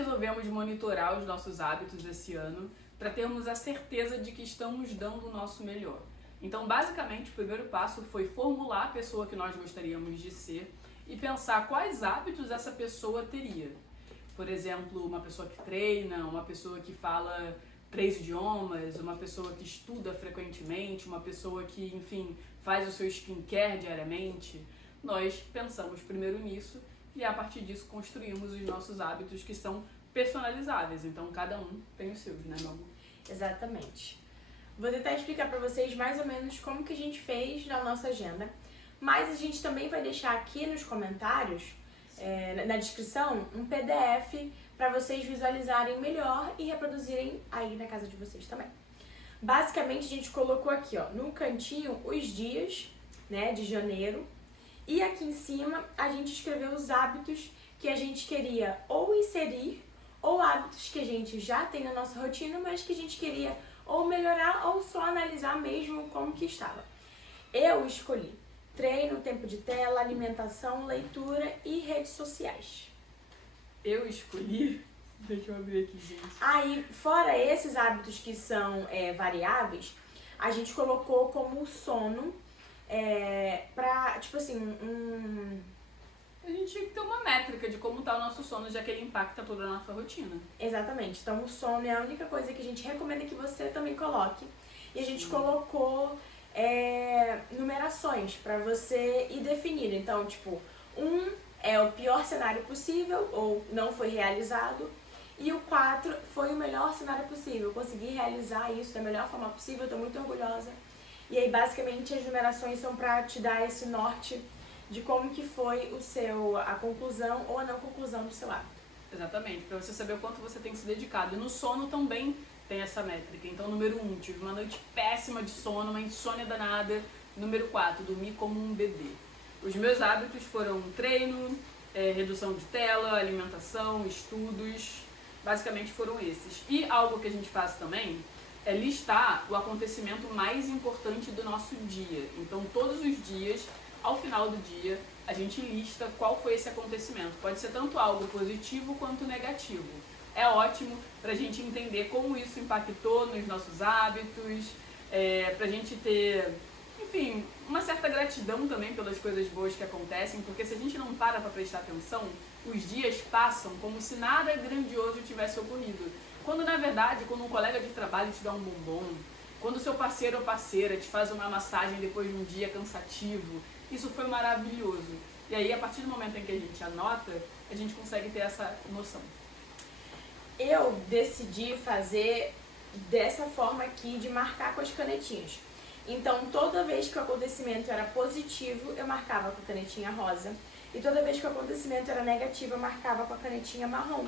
resolvemos monitorar os nossos hábitos esse ano para termos a certeza de que estamos dando o nosso melhor. Então, basicamente, o primeiro passo foi formular a pessoa que nós gostaríamos de ser e pensar quais hábitos essa pessoa teria. Por exemplo, uma pessoa que treina, uma pessoa que fala 3 idiomas, uma pessoa que estuda frequentemente, uma pessoa que, enfim, faz o seu skincare diariamente. Nós pensamos primeiro nisso e a partir disso construímos os nossos hábitos que são personalizáveis. Então, cada um tem os seus, né, meu amor? Exatamente. Vou tentar explicar para vocês mais ou menos como que a gente fez na nossa agenda, mas a gente também vai deixar aqui nos comentários, na descrição, um PDF para vocês visualizarem melhor e reproduzirem aí na casa de vocês também. Basicamente, a gente colocou aqui, ó, no cantinho os dias, né, de janeiro, e aqui em cima a gente escreveu os hábitos que a gente queria ou inserir, ou hábitos que a gente já tem na nossa rotina, mas que a gente queria ou melhorar ou só analisar mesmo como que estava. Eu escolhi treino, tempo de tela, alimentação, leitura e redes sociais. Eu escolhi... Deixa eu abrir aqui, gente. Aí, fora esses hábitos que são variáveis, a gente colocou como sono pra, tipo assim, A gente tinha que ter uma métrica de como tá o nosso sono, já que ele impacta toda a nossa rotina. Exatamente. Então, o sono é a única coisa que a gente recomenda que você também coloque. E a gente colocou numerações pra você ir definindo. Então, tipo, 1 é o pior cenário possível ou não foi realizado. E o 4 foi o melhor cenário possível. Eu consegui realizar isso da melhor forma possível, eu tô muito orgulhosa. E aí, basicamente, as numerações são pra te dar esse norte de como que foi a conclusão ou a não conclusão do seu hábito. Exatamente, para você saber o quanto você tem se dedicado. E no sono também tem essa métrica. Então, número 1, tive uma noite péssima de sono, uma insônia danada. Número 4, dormi como um bebê. Os meus hábitos foram treino, redução de tela, alimentação, estudos, basicamente foram esses. E algo que a gente faz também é listar o acontecimento mais importante do nosso dia. Então, todos os dias, ao final do dia, a gente lista qual foi esse acontecimento. Pode ser tanto algo positivo quanto negativo. É ótimo pra gente entender como isso impactou nos nossos hábitos, pra gente ter, enfim, uma certa gratidão também pelas coisas boas que acontecem, porque se a gente não para pra prestar atenção, os dias passam como se nada grandioso tivesse ocorrido. Quando, na verdade, quando um colega de trabalho te dá um bombom, quando o seu parceiro ou parceira te faz uma massagem depois de um dia cansativo, isso foi maravilhoso. E aí, a partir do momento em que a gente anota, a gente consegue ter essa noção. Eu decidi fazer dessa forma aqui, de marcar com as canetinhas. Então, toda vez que o acontecimento era positivo, eu marcava com a canetinha rosa. E toda vez que o acontecimento era negativo, eu marcava com a canetinha marrom.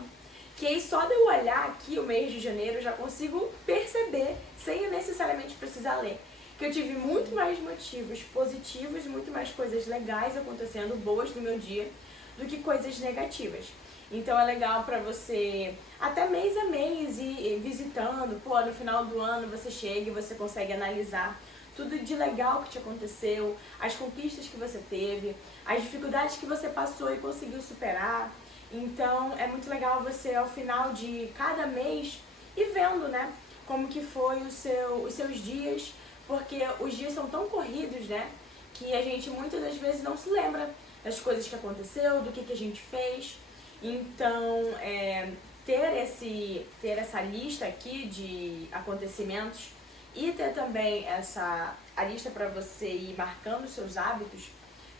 Que aí, só de eu olhar aqui o mês de janeiro, eu já consigo perceber, sem necessariamente precisar ler, que eu tive muito mais motivos positivos, muito mais coisas legais acontecendo, boas no meu dia, do que coisas negativas. Então é legal pra você, até mês a mês, ir visitando. Pô, no final do ano você chega e você consegue analisar tudo de legal que te aconteceu, as conquistas que você teve, as dificuldades que você passou e conseguiu superar. Então é muito legal você, ao final de cada mês, ir vendo, né, como que foi os seus dias, porque os dias são tão corridos, né, que a gente muitas das vezes não se lembra das coisas que aconteceu, do que a gente fez. Então, ter essa lista aqui de acontecimentos e ter também a lista para você ir marcando os seus hábitos,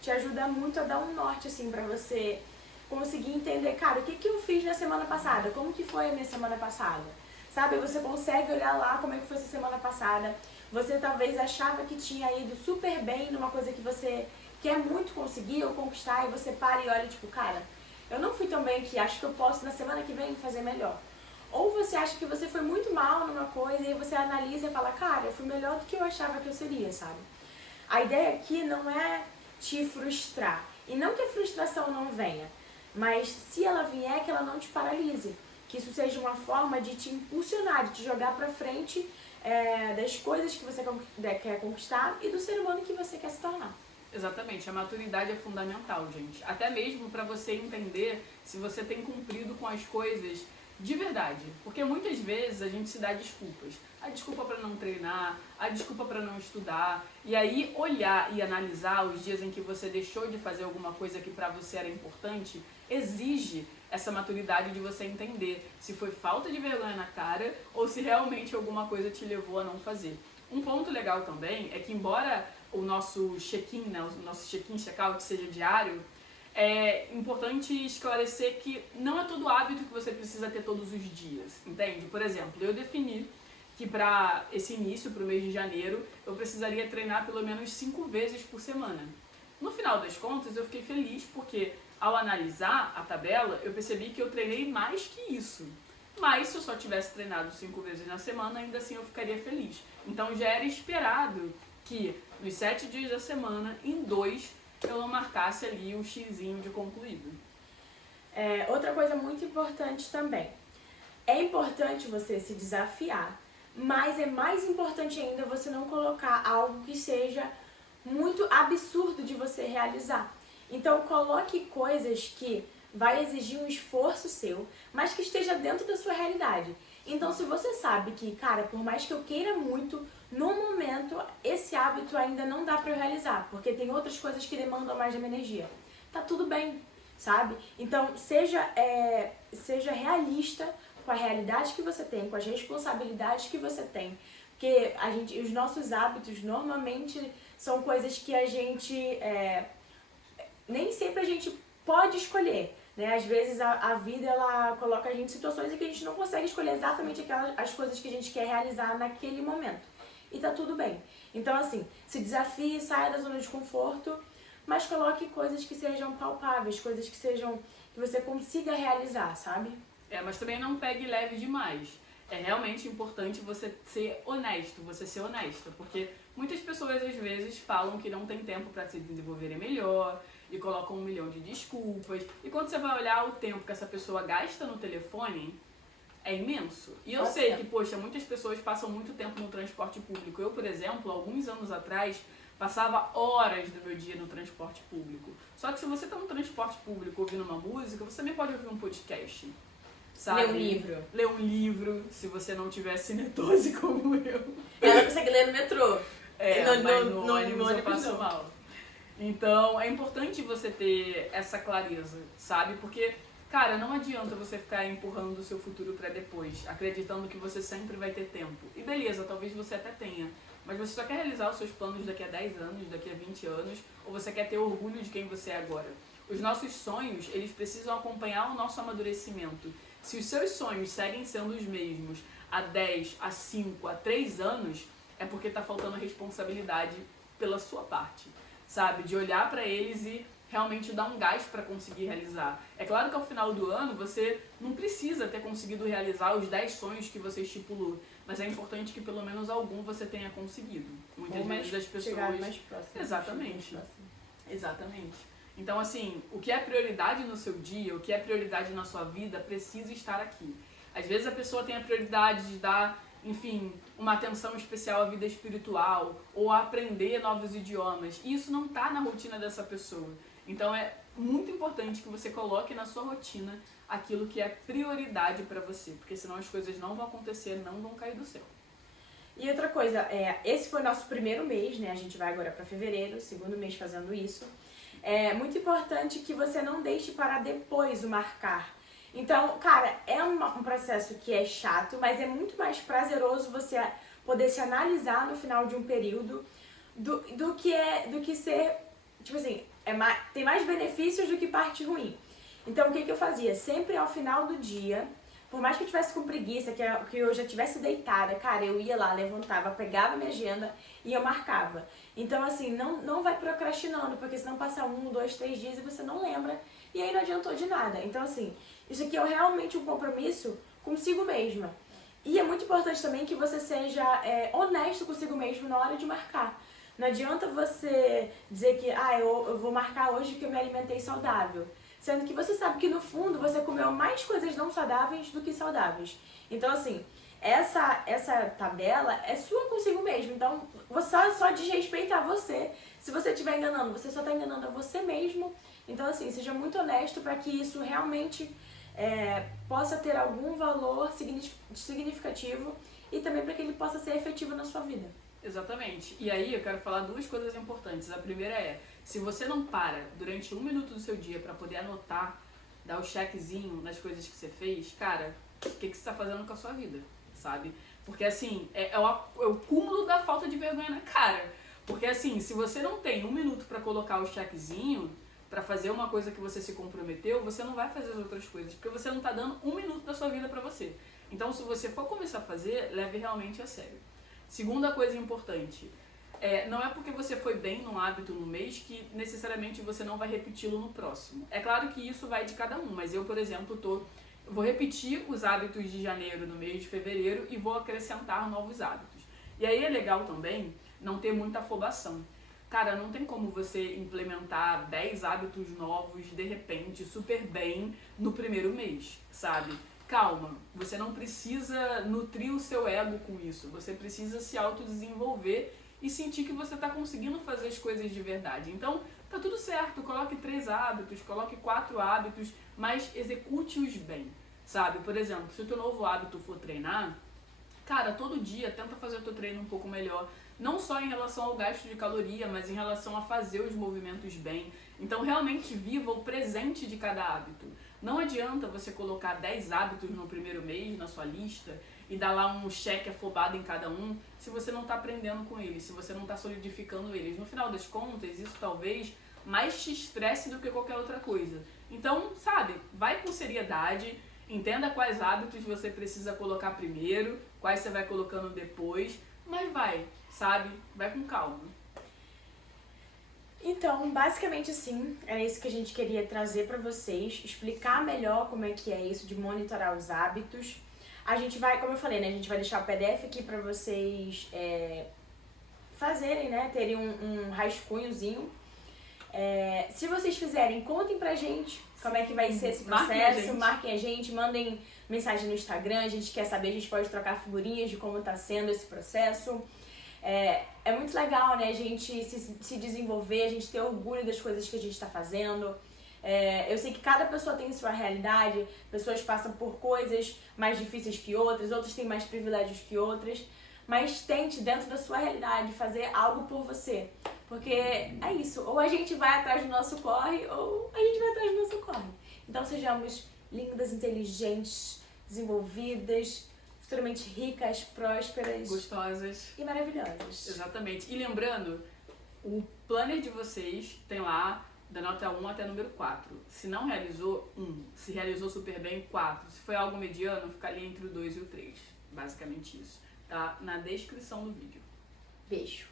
te ajuda muito a dar um norte, assim, para você conseguir entender, cara, o que eu fiz na semana passada, como que foi a minha semana passada, sabe? Você consegue olhar lá como é que foi essa semana passada, você talvez achava que tinha ido super bem numa coisa que você quer muito conseguir ou conquistar, e você para e olha, tipo, cara, eu não fui tão bem aqui, acho que eu posso na semana que vem fazer melhor. Ou você acha que você foi muito mal numa coisa e aí você analisa e fala, cara, eu fui melhor do que eu achava que eu seria, sabe? A ideia aqui não é te frustrar. E não que a frustração não venha, mas se ela vier, que ela não te paralise. Que isso seja uma forma de te impulsionar, de te jogar pra frente das coisas que você quer conquistar e do ser humano que você quer se tornar. Exatamente, a maturidade é fundamental, gente. Até mesmo para você entender se você tem cumprido com as coisas De verdade, porque muitas vezes a gente se dá desculpas. A desculpa para não treinar, a desculpa para não estudar. E aí olhar e analisar os dias em que você deixou de fazer alguma coisa que para você era importante, exige essa maturidade de você entender se foi falta de vergonha na cara ou se realmente alguma coisa te levou a não fazer. Um ponto legal também é que embora o nosso check-in, né, o nosso check-in, check-out seja diário, é importante esclarecer que não é todo hábito que você precisa ter todos os dias, entende? Por exemplo, eu defini que para esse início, para o mês de janeiro, eu precisaria treinar pelo menos 5 vezes por semana. No final das contas, eu fiquei feliz porque ao analisar a tabela, eu percebi que eu treinei mais que isso. Mas se eu só tivesse treinado 5 vezes na semana, ainda assim eu ficaria feliz. Então já era esperado que nos 7 dias da semana, em 2, eu não marcasse ali um xizinho de concluído. Outra coisa muito importante também. É importante você se desafiar, mas é mais importante ainda você não colocar algo que seja muito absurdo de você realizar. Então coloque coisas que vai exigir um esforço seu, mas que esteja dentro da sua realidade. Então se você sabe que, cara, por mais que eu queira muito, no momento esse hábito ainda não dá pra eu realizar, porque tem outras coisas que demandam mais da minha energia. Tá tudo bem, sabe? Então seja realista com a realidade que você tem, com as responsabilidades que você tem. Porque os nossos hábitos normalmente são coisas que a gente nem sempre a gente pode escolher, né? Às vezes a vida ela coloca a gente em situações em que a gente não consegue escolher exatamente as coisas que a gente quer realizar naquele momento. E tá tudo bem. Então assim, se desafie, saia da zona de conforto, mas coloque coisas que sejam palpáveis, coisas que você consiga realizar, sabe? Mas também não pegue leve demais. É realmente importante você ser honesto, você ser honesta, porque muitas pessoas às vezes falam que não tem tempo para se desenvolverem melhor e colocam 1 milhão de desculpas. E quando você vai olhar o tempo que essa pessoa gasta no telefone, é imenso. E eu sei que, poxa, muitas pessoas passam muito tempo no transporte público. Eu, por exemplo, alguns anos atrás, passava horas do meu dia no transporte público. Só que se você está no transporte público ouvindo uma música, você também pode ouvir um podcast. Sabe? Ler um livro, se você não tiver cinetose como eu. Ela consegue ler no metrô. Mas no ônibus eu passo mal. Então, é importante você ter essa clareza, sabe? Porque, cara, não adianta você ficar empurrando o seu futuro pra depois, acreditando que você sempre vai ter tempo. E beleza, talvez você até tenha, mas você só quer realizar os seus planos daqui a 10 anos, daqui a 20 anos, ou você quer ter orgulho de quem você é agora. Os nossos sonhos, eles precisam acompanhar o nosso amadurecimento. Se os seus sonhos seguem sendo os mesmos há 10, há 5, há 3 anos, é porque tá faltando responsabilidade pela sua parte, sabe? De olhar para eles e realmente dar um gás para conseguir realizar. É claro que ao final do ano você não precisa ter conseguido realizar os 10 sonhos que você estipulou, mas é importante que pelo menos algum você tenha conseguido. Muitas vezes as pessoas... chegar mais próximo. Exatamente. Exatamente. Então, assim, o que é prioridade no seu dia, o que é prioridade na sua vida, precisa estar aqui. Às vezes a pessoa tem a prioridade de dar, enfim, uma atenção especial à vida espiritual ou a aprender novos idiomas. E isso não está na rotina dessa pessoa. Então é muito importante que você coloque na sua rotina aquilo que é prioridade para você, porque senão as coisas não vão acontecer, não vão cair do céu. E outra coisa, esse foi o nosso primeiro mês, né? A gente vai agora para fevereiro, segundo mês fazendo isso. É muito importante que você não deixe para depois o marcar. Então, cara, é um processo que é chato, mas é muito mais prazeroso você poder se analisar no final de um período do que ser, tipo assim, tem mais benefícios do que parte ruim. Então, o que eu fazia? Sempre ao final do dia, por mais que eu tivesse com preguiça, que eu já tivesse deitada, cara, eu ia lá, levantava, pegava minha agenda e eu marcava. Então, assim, não vai procrastinando, porque senão passa 1, 2, 3 dias e você não lembra e aí não adiantou de nada. Então, assim, isso aqui é realmente um compromisso consigo mesma. E é muito importante também que você seja honesto consigo mesmo na hora de marcar. Não adianta você dizer que, eu vou marcar hoje que eu me alimentei saudável. Sendo que você sabe que no fundo você comeu mais coisas não saudáveis do que saudáveis. Então, assim, essa tabela é sua consigo mesmo. Então, você só desrespeita a você. Se você estiver enganando, você só está enganando a você mesmo. Então, assim, seja muito honesto para que isso realmente possa ter algum valor significativo e também para que ele possa ser efetivo na sua vida. Exatamente. E aí eu quero falar duas coisas importantes. A primeira é, se você não para durante 1 minuto do seu dia para poder anotar, dar o checkzinho nas coisas que você fez, cara, o que você está fazendo com a sua vida, sabe? Porque assim, é o cúmulo da falta de vergonha na cara. Porque assim, se você não tem 1 minuto para colocar o checkzinho, para fazer uma coisa que você se comprometeu, você não vai fazer as outras coisas, porque você não tá dando 1 minuto da sua vida para você. Então, se você for começar a fazer, leve realmente a sério. Segunda coisa importante, não é porque você foi bem num hábito no mês que necessariamente você não vai repeti-lo no próximo. É claro que isso vai de cada um, mas eu, por exemplo, vou repetir os hábitos de janeiro no mês de fevereiro e vou acrescentar novos hábitos. E aí é legal também não ter muita afobação. Cara, não tem como você implementar 10 hábitos novos de repente, super bem, no primeiro mês, sabe? Calma, você não precisa nutrir o seu ego com isso, você precisa se autodesenvolver e sentir que você está conseguindo fazer as coisas de verdade. Então, tá tudo certo, coloque 3 hábitos, coloque 4 hábitos, mas execute-os bem, sabe? Por exemplo, se o teu novo hábito for treinar, cara, todo dia tenta fazer o teu treino um pouco melhor, não só em relação ao gasto de caloria, mas em relação a fazer os movimentos bem. Então, realmente viva o presente de cada hábito. Não adianta você colocar 10 hábitos no primeiro mês na sua lista e dar lá um cheque afobado em cada um, se você não está aprendendo com eles, se você não está solidificando eles. No final das contas, isso talvez mais te estresse do que qualquer outra coisa. Então, sabe, vai com seriedade, entenda quais hábitos você precisa colocar primeiro, quais você vai colocando depois, mas vai, sabe, vai com calma. Então, basicamente assim, era isso que a gente queria trazer para vocês, explicar melhor como é que é isso de monitorar os hábitos. A gente vai, como eu falei, né, a gente vai deixar o PDF aqui para vocês fazerem, né, terem um rascunhozinho. Se vocês fizerem, contem pra gente como é que vai ser esse processo, marquem a gente, mandem mensagem no Instagram, a gente quer saber, a gente pode trocar figurinhas de como tá sendo esse processo. É muito legal, né, a gente se desenvolver, a gente ter orgulho das coisas que a gente está fazendo. Eu sei que cada pessoa tem sua realidade, pessoas passam por coisas mais difíceis que outras, outras têm mais privilégios que outras, mas tente, dentro da sua realidade, fazer algo por você. Porque é isso, ou a gente vai atrás do nosso corre, ou a gente vai atrás do nosso corre. Então sejamos lindas, inteligentes, desenvolvidas, futuramente ricas, prósperas, gostosas e maravilhosas. Exatamente. E lembrando, o planner de vocês tem lá da nota 1 até número 4. Se não realizou, 1. Se realizou super bem, 4. Se foi algo mediano, fica ali entre o 2 e o 3. Basicamente isso. Tá na descrição do vídeo. Beijo.